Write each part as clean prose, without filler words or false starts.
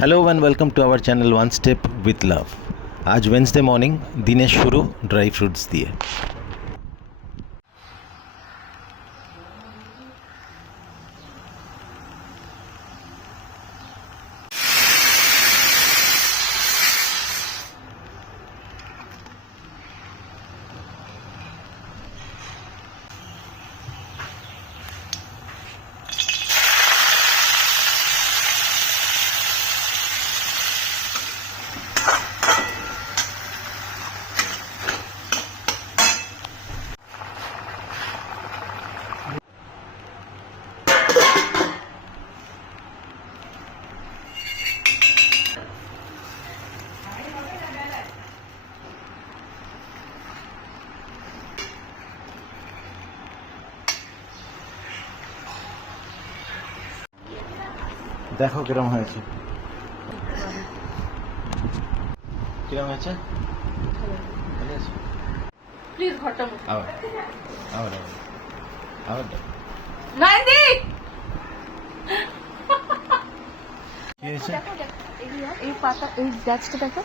Hello and welcome to our channel one step with love. आज Wednesday morning Dinesh शुरू dry fruits दिए। দেখো কিরম হয়েছে, কিরম হয়েছে। প্লিজ ঘরটা মুছে আবার আবার আবার নাইদি কি হয়েছে? এই পাতা এই গাছটা দেখো।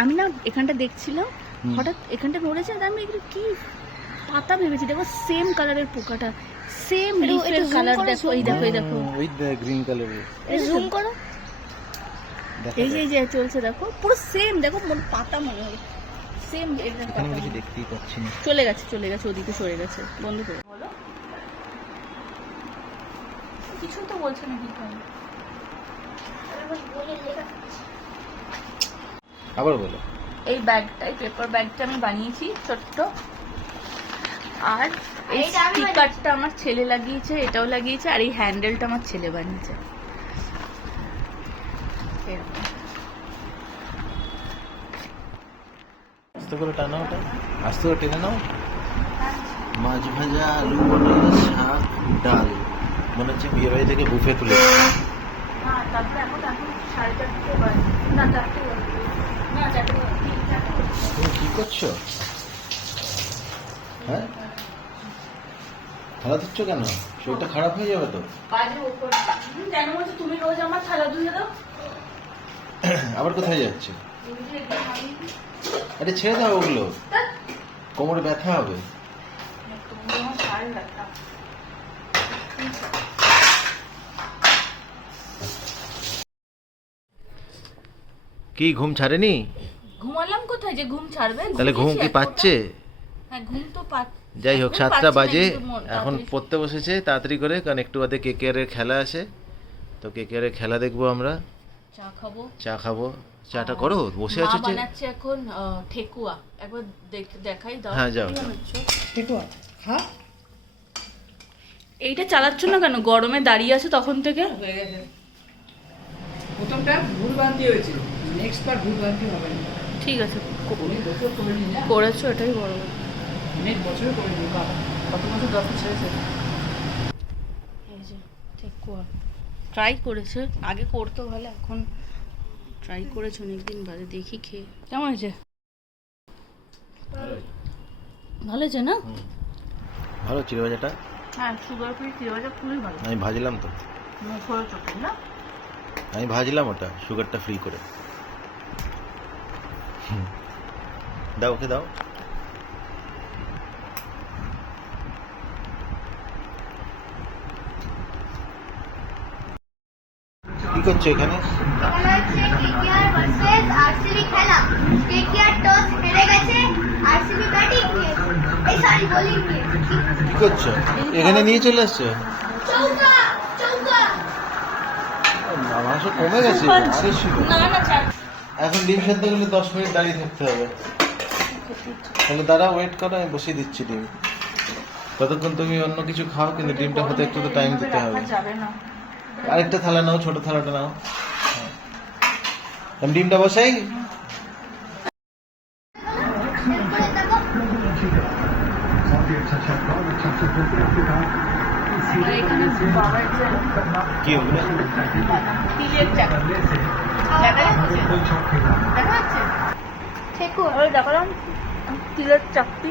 আমি না এখানটা দেখছিলাম, হঠাৎ এখানটা নড়েছে, আর আমি এগুলো কি পাতা ভেবেছি। দেখো সেম কালারের পোকাটা, সেম লিফের কালার। দেখো এই দেখো, এই দেখো উইথ দ্য গ্রিন কালারের। জুম করো, এই যে এই যে চলছে দেখো, পুরো সেম। দেখো পাতা মনে হয় সেম। এখানে কিছু দেখতেই পাচ্ছি না। চলে গেছে চলে গেছে, ওদিকে সরে গেছে। বন্ধ করে বলো, কিছু তো বলছে না। কি করে আবার বলো। এই ব্যাগটাই, পেপার ব্যাগটা আমি বানিয়েছি ছোট্ট। আর এই স্টিকারটা আমার ছেলে লাগিয়েছে, এটাও লাগিয়েছে। আর এই হ্যান্ডেলটা আমার ছেলে বানিয়েছে। আস্তে করে টানো, ওটা আস্তে করে টেনে নাও। মাছ ভাজা, আলু পটল, শাক, ডাল। মনে হচ্ছে বিয়ে বাড়ি থেকে বুফে তুলে। হ্যাঁ, তারপরে এখন 4:30 বাজে। না 4টে বাজে, না 4টে বাজে। তুমি কি করছো? হ্যাঁ, থালা দিচ্ছ কেন? শরীরটা খারাপ হয়ে যাবে তো। বাজে ওপর কেন বলছো? তুমি রোজ আমার থালা ধুয়ে দাও। আবার কোথায় যাচ্ছে? আরে ছেড়ে দাও ওগুলো, কোমরে ব্যথা হবে। কি ঘুম ছাড়েনি? ঘুমালাম কোথায় যে ঘুম ছাড়বে? তাহলে ঘুম কি পাচ্ছে? হ্যাঁ, ঘুম তো যাই হোক, 7টা বাজে, এখন পড়তে বসেছে তাড়াতাড়ি করে, কারণ একটু বাদে কেকেআরের খেলা আছে। তো কেকেআরের খেলা দেখবো আমরা, চা খাবো। চা খাবো। চাটা করো, বসে আছো যে। বানাচ্ছে এখন ঠেকুয়া, একবার দেখাই দাও। হ্যাঁ যাও। ঠেকুয়া হ্যাঁ, এইটা চালাচ্ছ না কেন? গরমে দাঁড়িয়ে আছে তখন থেকে। হয়ে গেছে। প্রথমটা ভুলভ্রান্তি হয়েছিল, নেক্সট বার ভুলভ্রান্তি হবে না। ঠিক আছে, অনেক বছর করে নি না, করেছো, এটাই বড়। অনেক বছর করে নি বাবা। কত বছর? 10 বছর হয়েছে। এই যে ঠেকুয়া ট্রাই করেছে, আগে করতো ভালো, এখন ট্রাই করেছে অনেকদিন বাদে। দেখি খেয়ে কেমন হয়েছে। ভালো হয়েছে না? ভালো চিড়ে ভাজাটা। হ্যাঁ, সুগার ফ্রি চিড়ে ভাজা খুবই ভালো। আমি ভাজলাম তো, ছোটো ছোটো না? আমি ভাজলাম ওটা সুগারটা ফ্রি করে। দাও, ওকে দাও। কি করছো এখানে? কেকেআর ভার্সেস আরসিবি খেলা। কেকেআর টস হেরে গেছে, আরসিবি ব্যাটিং নিয়ে, এই সরি বোলিং নিয়ে। কি করছো এখানে? নিয়ে চলে আসছো। চৌকা চৌকা। মাংস কমে গেছে, আগে ছিল। না না ছাড়। এখন ডিম সেদ্ধ গেলে 10 মিনিট দাঁড়িয়ে থাকতে হবে। তাহলে দাঁড়া, ওয়েট করো, আমি বসিয়ে দিচ্ছি ডিম। ততক্ষণ তুমি অন্য কিছু খাও, কিন্তু ডিমটা হতে একটু তো টাইম দিতে হবে। যাবে না। আরেকটা থালা নাও, ছোট থালাটা নাও। আমি ডিমটা বসাই। এখানে বাবার যে কি ওগুলো? তিলের চাকরি দেখা যাচ্ছে, দেখা যাচ্ছে ঠেকুয়া। ওই দেখালাম তিলের চাকরি।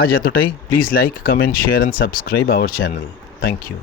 आज एतटाई। Please like, comment, share and subscribe our channel. Thank you.